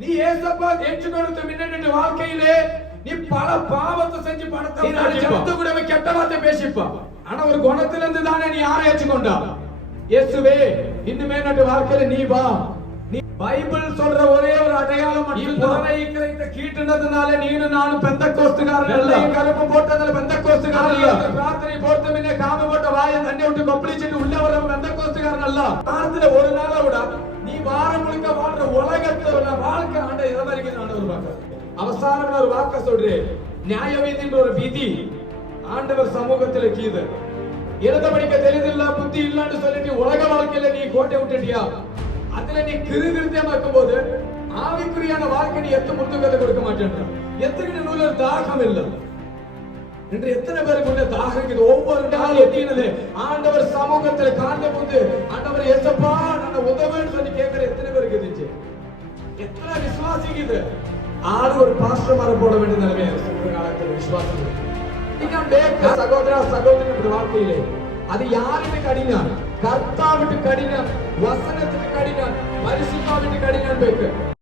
நீ ஏசப்பா ஏற்றுக்கொடுத்த முன்னாடி வாழ்க்கையிலே நீ பல பாவத்தை செஞ்சு பணத்தை செத்து கூட கெட்ட வார்த்தை பேசிப்பா. ஆனா ஒரு குணத்துல இருந்து தானே நீ யாரை ஏற்றுக்கொண்டா? இயேசுவே இன்னுமே நட்டு வாழ்க்கையில நீ வா. நீ பைபிள் சொல்ற ஒரே ஒரு அடையாளம் மட்டும் புறவைக்கிறத கீட்டுனதுனால நீனும் நானும் பெந்தக்கோஸ்துகாரன் அல்ல. கருப்பு போட்டதுல பெந்தக்கோஸ்துகாரன் அல்ல. பிரார்த்தனை போட்ட முன்னே காம போட்ட வாயை தண்ணி விட்டு கொப்பளிச்சிட்டு உள்ள வர பெந்தக்கோஸ்துகாரன் அல்ல. வாரத்துல ஒரு நாளை விட நீ வாரம் முழுக்க வாழ்ற உலகத்துல வாழ்க்கை ஆண்ட எதை வரைக்கும் ஆண்டவர் பார்க்க அவசானம் ஒரு வாக்க சொல்றேன். நியாய வீதின்ற ஒரு விதி ஆண்டவர் சமூகத்துல கீது எழுத படிக்க தெரியுதில்ல புத்தி இல்லன்னு சொல்லிட்டு உலக வாழ்க்கையில நீ கோட்டை விட்டுட்டியா? அதுல நீ கிருகிருத்தியமாக்கும் போது ஆவிக்குரியான வாழ்க்கை நீ எத்த முத்துக்கத்தை கொடுக்க மாட்டேன்ற. எத்தனை நூல தாகம் இல்லை என்று எத்தனை பேருக்கு உள்ள தாகம் இது ஒவ்வொரு நாள் எத்தினது ஆண்டவர் சமூகத்தில் காண்ட போது ஆண்டவர் ஏசப்பா நான் உதவுன்னு சொல்லி கேட்கிற எத்தனை பேருக்கு இருந்துச்சு? எத்தனை விசுவாசிக்குது? ஆறு ஒரு பாஸ்டர் மரம் போட வேண்டிய நிலைமை காலத்தில் விசுவாசம் சகோதரா சகோதரி வாழ்க்கையிலே அது யாருக்கு கடினம்? கர்த்தாவுக்கு கடினம், வசனத்துக்கு கடினம், பரிசுத்தாவுக்கு கடினம்.